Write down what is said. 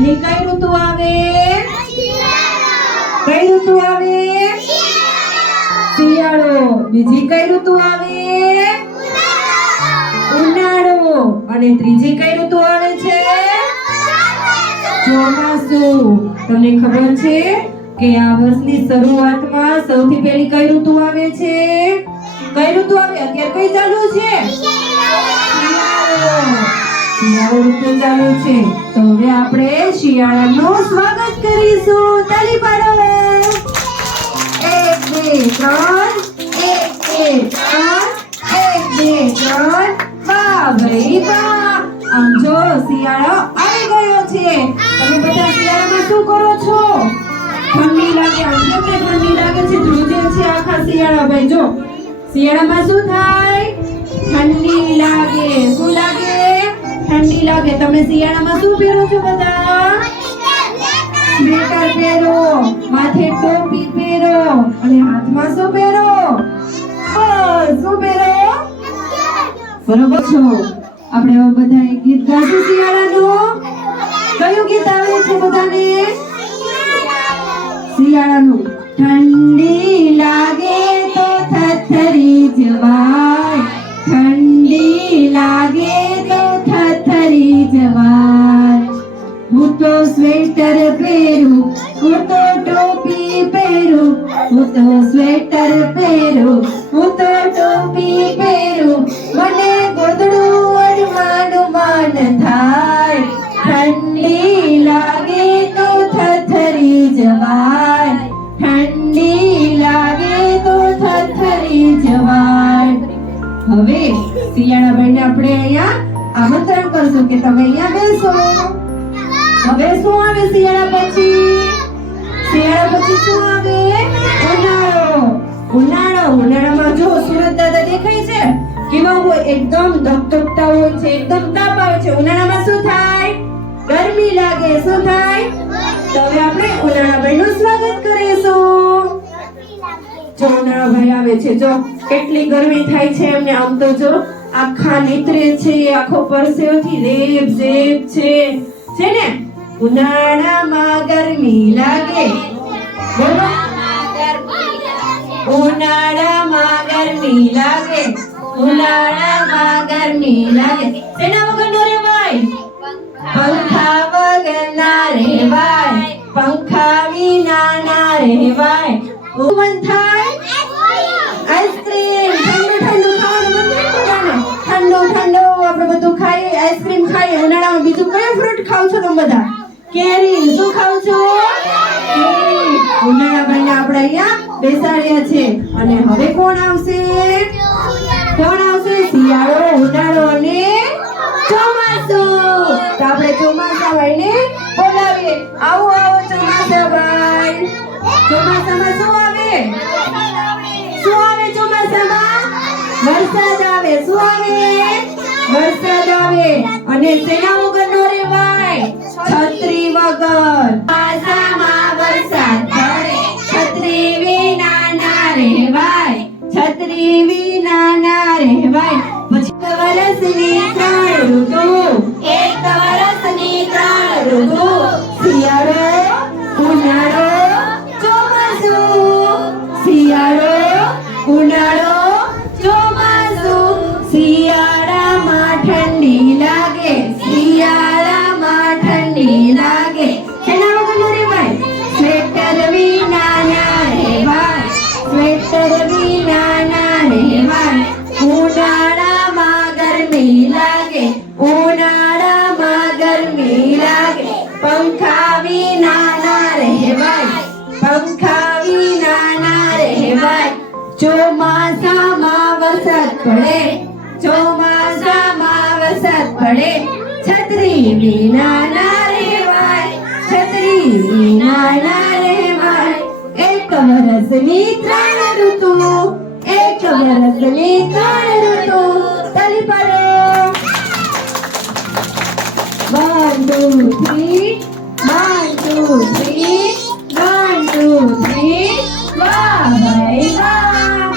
પહેલી કઈ ઋતુ આવે? કઈ ઋતુ આવે? શિયાળો. બીજી કઈ ઋતુ આવે? ઉનાળો. અને ત્રીજી કઈ ઋતુ આવે છે? ચોમાસું. તમને ખબર છે કે આ વર્ષની શરૂઆતમાં સૌથી પહેલી કઈ ઋતુ આવે છે? કઈ ઋતુ આવે? અત્યારે કઈ ચાલુ છે? શિયાળો. શિયાળો ઋતુ ચાલુ છે. તો હવે આપણે શિયાળાનું સ્વાગત કરીશું. તાળી પાડો. 1 2 3 1 2 3 1 2 3 વાહ ભાઈ વાહ. આમ જો શિયાળો આવી ગયો છે. તમે બધા શિયાળામાં શું કરો છો? ઠંડી લાગે. આમ તમને ઠંડી લાગે છે? ધ્રુજે છે આખા શિયાળા. ભાઈ જો શિયાળામાં શું થાય? ઠંડી લાગે. શું લાગે? ઠંડી લાગે. તમે શિયાળામાં શું પહેરો છો બધા? સ્વેટર પહેરો, માથે ટોપી પહેરો અને હાથમાં શું પહેરો? શું પહેરો? બરોબર છો. આપણે હવે બધા એક ગીત ગાશું શિયાળાનું. કયું ગીત આવે છે બધાને? શિયાળાનું. ઠંડી લાગે તો થરથરી જવાય. ઠંડી લાગે તો થરથરી જવાય. હું તો સ્વેટર પહેરું, હું તો ટોપી પહેરું, હું તો સ્વેટર પહેરું, હું તો ટોપી પહેરું. મને ગોદડું અડવાનું મન થાય. ઠંડી લાગે તો થરથરી જવાય. ઠંડી લાગે તો થરથરી જવાય. હવે શિયાળા ભાઈને આપણે અહીંયા આમંત્રણ કરશું કે તમે અહીંયા બેસો. હવે શું આવે શિયાળા પછી? શિયાળા પછી શું આવે? ઉનાળો. ઉનાળો. ઉનાળામાં જો સુરત દાદા દેખાય છે કેવા હોય? એકદમ ધગધગતા હોય છે, એકદમ તાપ આવે છે. ઉનાળામાં શું થાય? ગરમી લાગે. શું થાય? તો હવે આપણે ઉનાળાભાઈનું સ્વાગત કરીશું. જો ઉનાળાભાઈ આવે છે. જો કેટલી ગરમી થાય છે એમને. આમ તો જો આખા નીતરે છે, આખો પરસેવથી રેબ ઝેબ છે ને. ઉનાળામાં ગરમી લાગે. બોલો. ઉનાળામાં ગરમી લાગે. ઉનાળામાં ગરમી લાગે. તેના વગર નો રેવાય. પંખા વગર ના રેવાય. પંખા વિના ના રેવાય. મન થાય આઈસ્ક્રીમ. ઠંડુ ખાવાનું મન થાય. ઠંડુ આપણે બધું ખાઈએ, આઈસ્ક્રીમ ખાઈએ. ઉનાળામાં બીજું કયું ફ્રૂટ ખાવ છો તમે બધા? કેરી. શું ખાવ છો? કેરી. ઉનાળાભાઈને આપણે અહીંયા બેસાડ્યા છે. અને હવે કોણ આવશે? કોણ આવશે? શિયાળો, ઉનાળો અને ચોમાસું. તો આપણે ચોમાસા ભાઈને બોલાવીએ. આવો આવો ચોમાસા ભાઈ. ચોમાસામાં શું આવે? શું આવે ચોમાસામાં? વરસાદ આવે. શું આવે? વરસાદ આવે. અને તેના વગર નો રેવાય. છત્રી વગર. ચોમાસામાં વરસાદ પડે. છત્રી વિના ના રેવાય. છત્રી વિના ના રેવાય. પછી વરસની 3 ઋતુ. એક વરસની 3 ઋતુ. શિયાળો, ઉનાળો, ચોમાસું. શિયાળો, ઉનાળો, ચોમાસું. શિયાળામાં ઠંડી લાગે. શિયાળામાં ઠંડી લાગે. એના વગર નો રેવાય. સ્વેટર વિના ના રેવાય. સ્વેટર વિના ના રેવાય. ઉનાળામાં ગરમી લાગે. ઉનાળામાં ગરમી લાગે. પંખા વિના ના રહેવાય. પંખા વિના ના રહેવાય. ચોમાસામાં વરસાદ પડે. ચોમાસામાં વરસાદ પડે. છત્રી વિના ના રહેવાય. છત્રી વિના ના રહેવાય. એક વરસની 3 ઋતુ. એક વરસની 3 ઋતુ. તાળી પાડો. 1 2 3 1 2 3